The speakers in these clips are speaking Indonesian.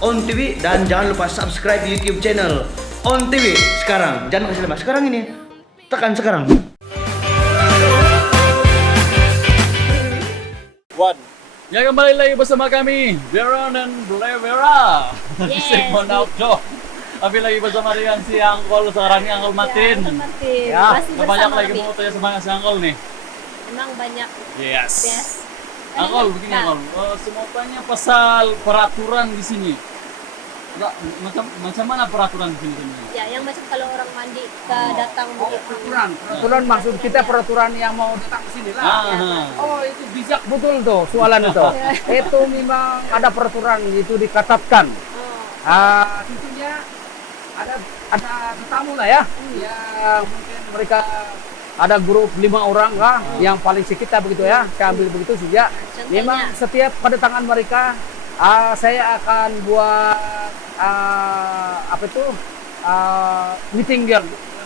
On TV dan jangan lupa subscribe YouTube channel On TV sekarang. Jangan kasih lama sekarang ini. Tekan sekarang. One. Ya, kembali lagi bersama kami Vera dan Blevera. Yes. Segmen outdoor. Tapi lagi bersama dengan si Angkol sekarang ini, Angkol Martin. Ya, Martin. Ya, Masih banyak bersama lagi kami. mau tanya sama si Angkol nih. Emang banyak. Yes. Yes. Angkol, begini Nah, Angkol. Semua tanya pasal peraturan di sini. Nggak, macam mana peraturan di sini sebenarnya? Ya, yang macam kalau orang mandi ke datang begitu. Peraturan maksud kita peraturan yang mau datang ke sini lah. Ah. Oh, itu bijak betul tuh soalan itu. Itu memang ada peraturan itu dikatatkan. Oh, Tentunya ada tetamu lah ya. Yang mungkin mereka ada grup 5 orang kah, yang paling sekitar begitu ya. Saya ambil begitu saja. contohnya. Memang setiap kedatangan mereka saya akan buat apa itu meeting dia,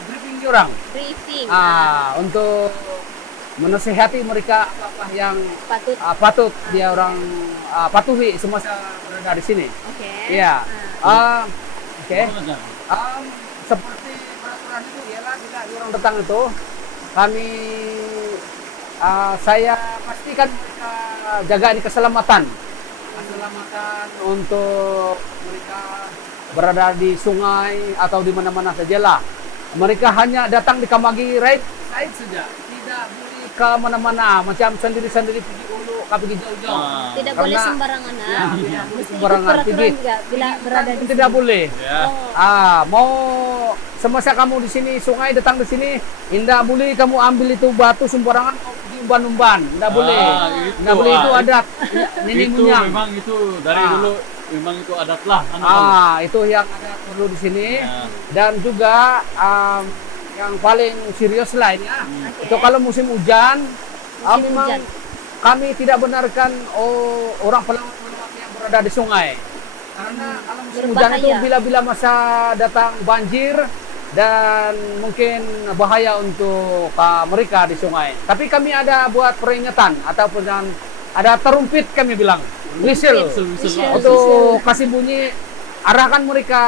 briefing dia orang briefing. untuk menasihati mereka apa yang Patut. patut dia orang patuhi semasa berada di sini. Oke. Iya. Oke. Apa saja? Seperti peraturan itu ialah bila dia orang datang itu kami saya pastikan mereka jaga ini keselamatan untuk mereka berada di sungai atau di mana-mana sajalah. Mereka hanya datang di Kamagi right saja, tidak boleh ke mana-mana macam sendiri-sendiri pergi dulu, pergi jauh-jauh. Tidak Karena- boleh sembarangan. Ya, tidak boleh Mesti sembarangan. ikut peraturan Tidak. juga bila berada di Tidak sini. boleh. Ya. Oh, Mau semasa kamu di sini sungai datang di sini, tidak boleh kamu ambil itu batu sembarangan kau pergi umban-umban, tidak boleh. Itu, Tidak boleh itu adat nenek Itu moyang. memang itu dari Ah. dulu memang itu adat lah. Kan, Angkol? Itu yang ada perlu di sini. Ya. Dan juga yang paling serius lah ini ya. oke. Itu kalau musim hujan, Musim memang hujan. kami tidak benarkan orang pelawat-pelawat yang berada di sungai. Karena kalau musim hujan itu Berbahaya. bila-bila masa datang banjir dan mungkin bahaya untuk mereka di sungai. Tapi kami ada buat peringatan ataupun ada terumpit kami bilang, whistle. Whistle. Untuk kasih bunyi arahkan mereka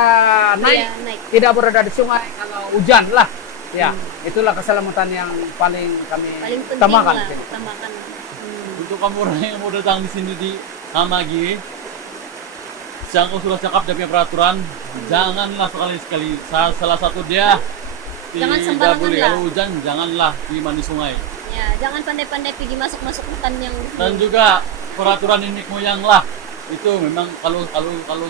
naik, Iya, naik. tidak berada di sungai kalau hujan lah. Ya, itulah keselamatan yang paling kami Paling penting utamakan. lah. Utamakan. Untuk kamu orang yang mau datang di sini di Hamagi, siang kau sudah cakap dia punya peraturan, janganlah sekali-sekali. Salah satu dia Jangan tidak sembarangan boleh lah. kalau hujan, janganlah di mandi sungai. Ya, jangan pandai-pandai pergi masuk-masuk hutan yang Dan juga peraturan nenek moyang lah. Itu memang kalau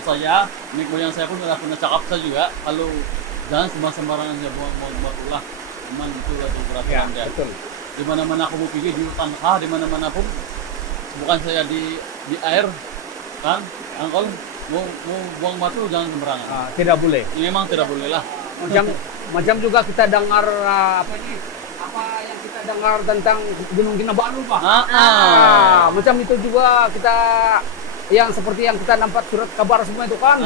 saya, nenek moyang saya pun sudah pernah cakap saya juga, kalau jangan sembarangan ya buang batu lah. Memang itulah tuh Ya, peraturan dia. betul. Di mana-mana aku mau pergi di hutan kah, di mana-mana pun, bukan saya di air, kan? Angkol mau buang batu jangan sembarangan. Tidak boleh. Ini memang tidak boleh lah. Macam juga kita dengar apa yang kita dengar tentang Gunung Kinabalu Pak. Macam itu juga kita yang seperti yang kita nampak surat kabar semua itu kan.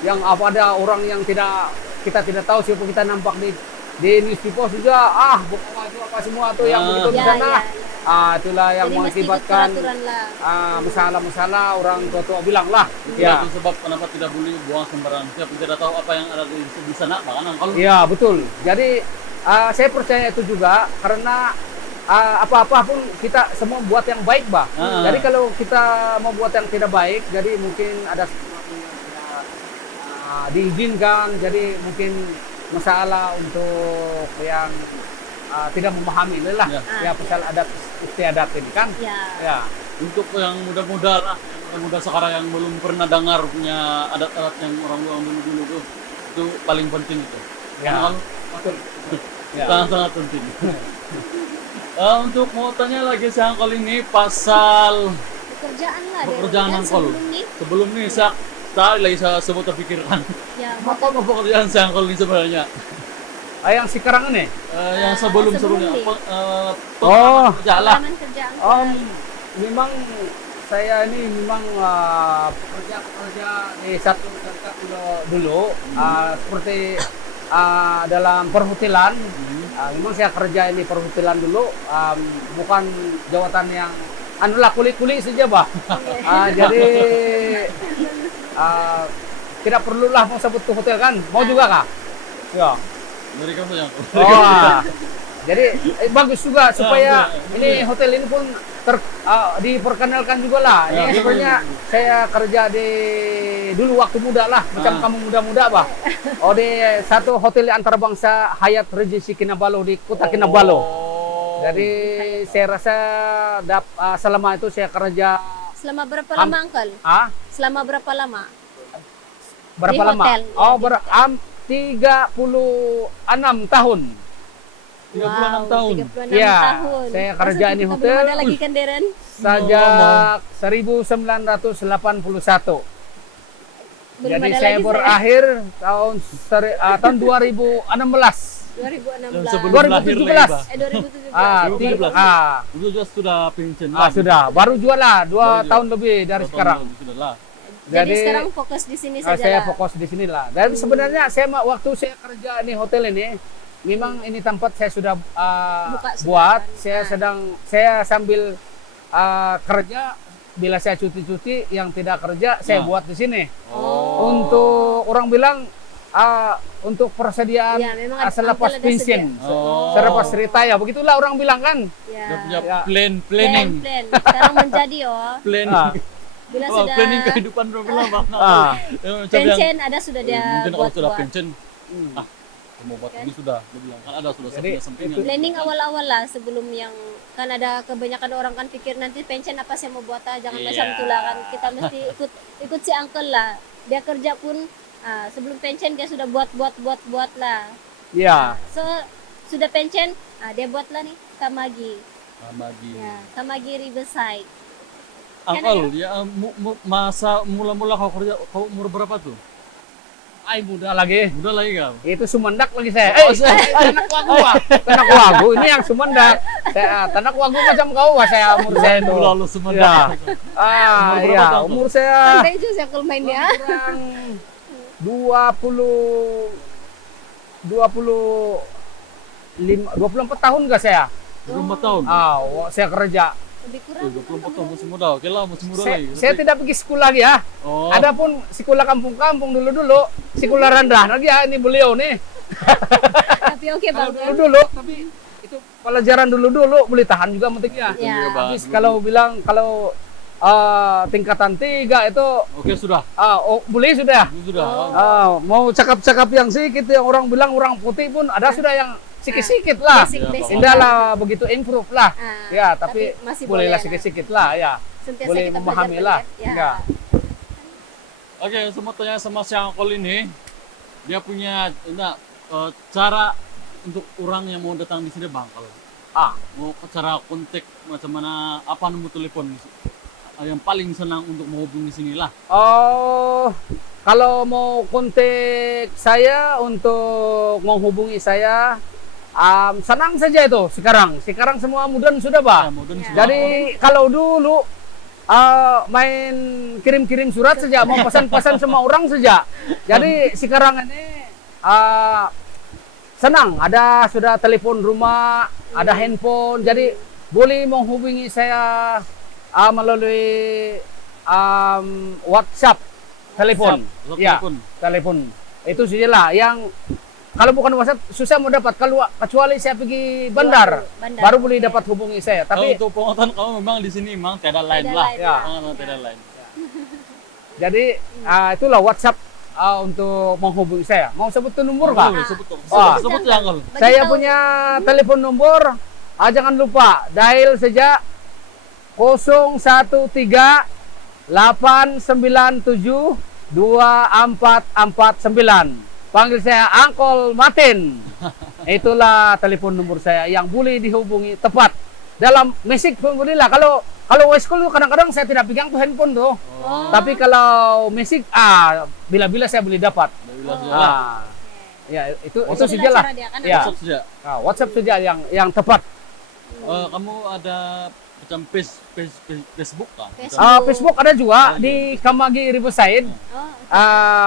Yang ada orang yang kita tidak tahu siapa kita nampak di newspaper juga buka baju apa semua tuh yang begitu di Ya, sana. ya, ya. Itulah yang Jadi mesti ikut mengakibatkan peraturan lah. masalah-masalah orang tua sebang lah. Ya. Ya. Itu sebab kenapa tidak boleh buang sembarangan. Kita tidak tahu apa yang ada di sana, bahkan Angkol. Iya betul. Jadi saya percaya itu juga karena apa-apa pun kita semua buat yang baik bah. Jadi kalau kita mau buat yang tidak baik, jadi mungkin ada sesuatu yang tidak diizinkan. Jadi mungkin masalah untuk yang tidak memahami lah. Ya. Ya pasal adat istiadat ini kan. Ya. Ya. Untuk yang muda-muda lah, yang muda-muda sekarang yang belum pernah dengar punya adat-adat yang orang-orang dulu-dulu tuh, itu paling penting itu. Ya. Angkol, Betul. Ya. sangat penting. Untuk mau tanya lagi si Angkol ini pasal Pekerjaan lah. pekerjaan Dan Angkol. sebelum ni, Sebelum nih saya semua terpikirkan. ya, Apa pekerjaan si Angkol ini sebenarnya? Yang sekarang ini. Yang sebelumnya sebelum nih. kerja lah. pengalaman kerjaan. Memang saya ini memang pekerja di satu tempat dulu seperti dalam perhotelan. Memang saya kerja ini perhotelan dulu, bukan jawatan yang anulah kuli-kuli saja bah. Jadi tidak perlulah mau sebut ke hotel kan. Mau juga kah? Ya. Dari kamu yang. Oh, jadi bagus juga supaya betul. ini hotel ini pun diperkenalkan juga lah. Ya, Ini sebenarnya saya kerja di dulu waktu muda lah, macam kamu muda-muda bah. Oh di satu hotel antarabangsa Hyatt Regency Kinabalu di kota Kinabalu. Jadi saya rasa selama itu saya kerja Selama berapa lama, Uncle? Selama berapa lama? berapa Di lama? hotel, ya, Oh, di 36 tahun. 36 tahun. 36 Iya, tahun. saya Masa kerja itu di kita hotel. Belum ada lagi kan, Deren? Sejak 1981. Belum Jadi ada saya lagi berakhir tahun 2016. 2016. Sebelum 2017. lahir Leiba. 2017. Itu juga sudah pensiun Sudah. Baru jual lah, 2 Baru tahun lebih dari sekarang. Sudah lah. Jadi sekarang fokus di sini saja Saya lah. fokus di sini lah. Dan sebenarnya waktu saya kerja di hotel ini, memang ini tempat saya sudah buat. Saya sambil kerja. Bila saya cuti-cuti yang tidak kerja, saya buat di sini. Untuk orang bilang untuk persediaan Ya, memang ada selepas ada pensiun, Oh. selepas retire, begitulah orang bilang kan. Dia punya Ya. planning. Plan. Sekarang menjadi Planning. Bila Oh, sudah planning kehidupan orang bilang bang. pensiun ada sudah dia Mungkin kalau sudah buat. pensiun, mau buat ini sudah, dia bilang kan ada sudah Jadi, sampingan. Planning awal-awal lah sebelum yang kan ada kebanyakan orang kan pikir nanti pensiun apa saya mau buat jangan Iya. macam itulah kan kita mesti ikut si uncle lah. Dia kerja pun sebelum pensiun dia sudah buat lah. Iya. So sudah pensiun dia buat lah nih Kamagi. Bagi Ya, Kamagi Riverside. Uncle, ya masa mula-mula kau kerja, kau umur berapa tuh? Ay, muda lagi. Udah lagi kau? Itu Sumendak lagi saya. Tanak Wagu, Tanak Wagu. Ini yang Sumendak. Tanak Wagu macam kau, saya umur saya itu. Lalu semua Ya. Umur berapa Iya, tahun, umur saya Sampai itu saya kalau mainnya. kurang 24 tahun enggak saya? 24 tahun. Saya kerja. Lebih kurang. 24 tahun masih muda. Oke lah, masih muda lagi. Saya tidak pergi sekolah lagi ya. Oh. Adapun sekolah kampung-kampung dulu, sekolah rendah lagi ya ini beliau nih. Tapi oke bang. Dulu, tapi itu pelajaran dulu boleh tahan juga pentingnya. Ya. Habis kalau bilang tingkatan 3 itu Oke sudah. boleh sudah. Sudah. Mau cakap-cakap yang sedikit yang orang bilang orang putih pun ada sudah yang sikit-sikit lah. Basic Indah lah begitu improve lah. Ya, tapi masih bolehlah boleh lah. sikit-sikit lah ya. Sentiasa Boleh kita memahami belajar, lah. ya. Ya. Oke, semua tanya sama si Uncle ini. Dia punya cara untuk orang yang mau datang di sini bang. Kalau mau cara kontak macam mana, apa nomor telepon yang paling senang untuk menghubungi sini lah. Oh, kalau mau kontak saya untuk menghubungi saya, senang saja itu sekarang. Sekarang semua modern sudah, Pak. Modern sudah. Jadi kalau dulu main kirim-kirim surat saja, mau pesan-pesan sama orang saja. Jadi sekarang ini senang, sudah telepon rumah, ada handphone, jadi boleh menghubungi saya melalui WhatsApp, telepon. WhatsApp, Ya, telepon. Itu saja lah yang kalau bukan WhatsApp susah mau dapat, kecuali saya pergi bandar, baru boleh dapat hubungi saya. Tapi Tapi untuk pengetahuan kamu memang di sini memang tiada lain lah. lain, ya. Tiada lain. jadi itulah WhatsApp untuk menghubungi saya. Mau sebut nomor Pak? Sebut ya Uncle. Saya punya telepon nomor, jangan lupa dial saja 013-897-2449. Panggil saya Uncle Martin. Itulah telepon nomor saya yang boleh dihubungi tepat. Dalam mesej pun boleh lah. Kalau voice call kadang-kadang saya tidak pegang tuh handphone tuh. Tapi kalau mesej bila-bila saya boleh dapat. Ya itu saja lah. Ya. WhatsApp saja. WhatsApp saja yang tepat. Kamu ada macam Facebook kah? Facebook ada juga di Kamagi Riverside.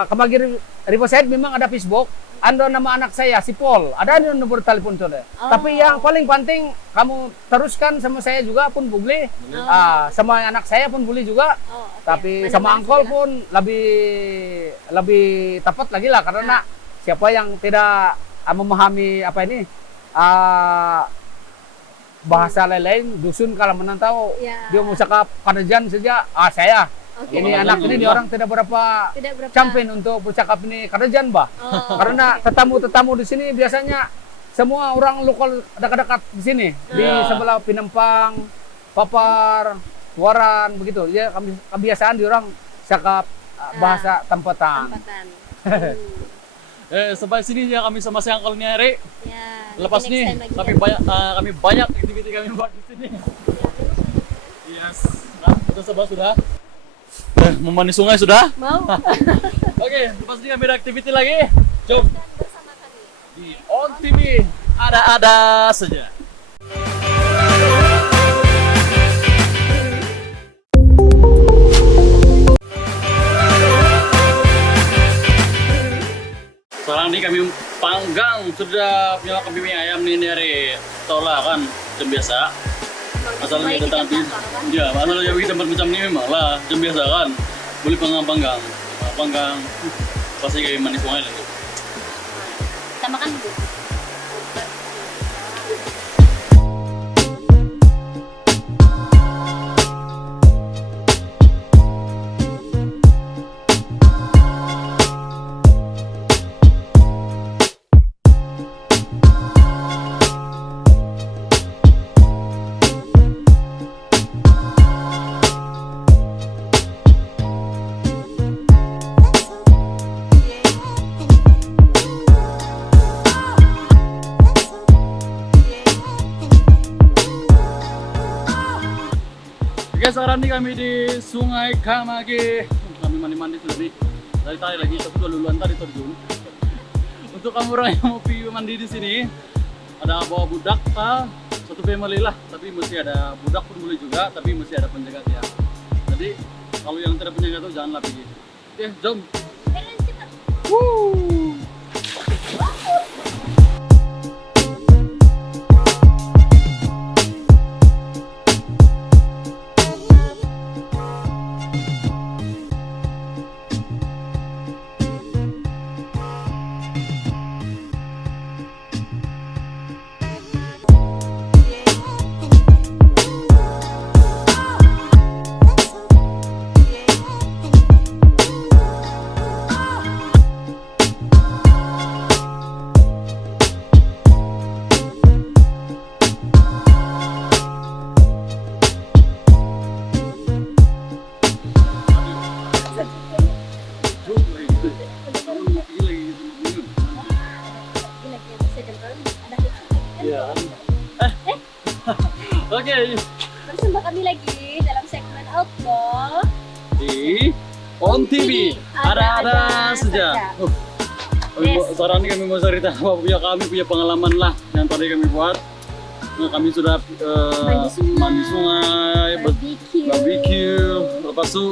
Kamagi Riverside memang ada Facebook. Ada nama anak saya si Paul. Ada nomor telepon sudah. Tapi yang paling penting kamu teruskan sama saya juga pun boleh. Sama anak saya pun boleh juga. Tapi sama Uncle pun lebih lebih tepat lagi lah karena siapa yang tidak memahami apa ini bahasa lain dusun kalau menantau Ya. dia mau cakap Kadajan saja saya Oke. ini anak ini orang tidak berapa Tidak berapa. campin untuk bercakap ini Kadajan bah Oh, karena tetamu-tetamu di sini biasanya semua orang lokal dekat-dekat di sini di Ya. sebelah Pinempang, Papar, Waran begitu. Ya kebiasaan di orang cakap bahasa tempatan. tempatan. Sampai sini ya kami sama si Uncle nih Ari. Ya. Lepas next nih time lagi kami ya. banyak aktiviti kami buat di sini. Yes. Nah, kita sudah. Memandi sungai sudah. Mau Oke, lepas ini kami ada aktiviti lagi. Jom bersama kami. di On TV. Ada-ada saja. Sekarang ini kami panggang sudah punya kambing ayam nih dari Tola kan, jam biasa. Masalahnya datang di, ya masalahnya di tempat macam ini memang lah jam biasa kan, boleh panggang, pasti kayak manis sungai lagi. Kita makan dulu. Oke, sekarang nih kami di Sungai Kamagi. Kami mandi-mandi sudah nih. Dari tadi lagi, tapi udah duluan tadi terjun. Untuk kamu orang yang mau pergi mandi di sini, ada bawa budak, satu family lah. Tapi mesti ada budak pun boleh juga, tapi mesti ada penjaga ya. Jadi kalau yang tidak penjaga itu janganlah pergi. Oke, jom. Oke, Bersama kami lagi dalam segmen outdoor. di On TV ada-ada saja. Yes. Sekarang ini kami mau cerita apa kami punya pengalaman lah yang tadi kami buat. Nah, kami sudah mandi sungai, barbecue, lepas itu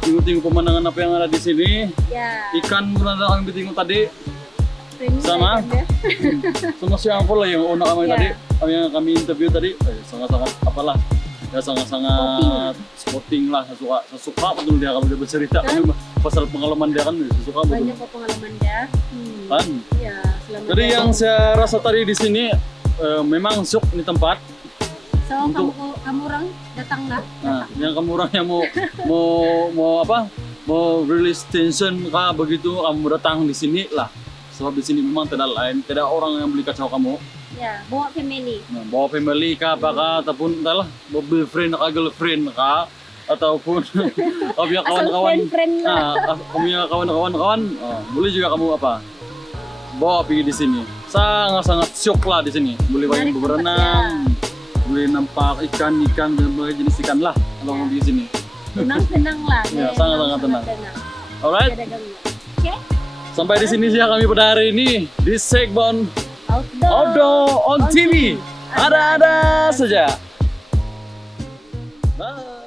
tengok-tengok pemandangan apa yang ada di sini. Ya. Ikan pun ada kami tengok tadi. Premium Sama. item dia. Sama siapa lah yang owner kami Ya. tadi, yang kami interview tadi, sangat-sangat apalah, ya sangat-sangat sporting lah, saya suka betul dia kalau dia bercerita Kan? kami pasal pengalaman dia kan, saya suka betul. Banyak kok pengalaman dia. Kan? Ya, selama Jadi dia- yang saya rasa tadi di sini memang syok ini tempat. So, untuk- kamu orang datanglah. Nah, yang kamu orang yang mau apa? Mau release tension kah begitu, kamu datang di sini lah. Sebab di sini memang tidak orang yang beli kacau kamu. Ya, bawa family. Nah, bawa family kah, apakah ataupun entahlah, mobil friend kah, girlfriend kah, ataupun kamu punya Asal kawan-kawan, friend-friend lah. kamu punya kawan-kawan, boleh juga kamu apa? Bawa pergi di sini. Sangat-sangat syok lah di sini. Boleh Menarik banyak berenang, boleh nampak ikan dan berbagai jenis ikan lah kalau mau di sini. Tenang lah. Ya, dia sangat-sangat tenang. Alright, Tidak ada gangguan. Oke? sampai di sini sih kami pada hari ini di segmen Outdoor On TV. Ada-ada saja. Bye.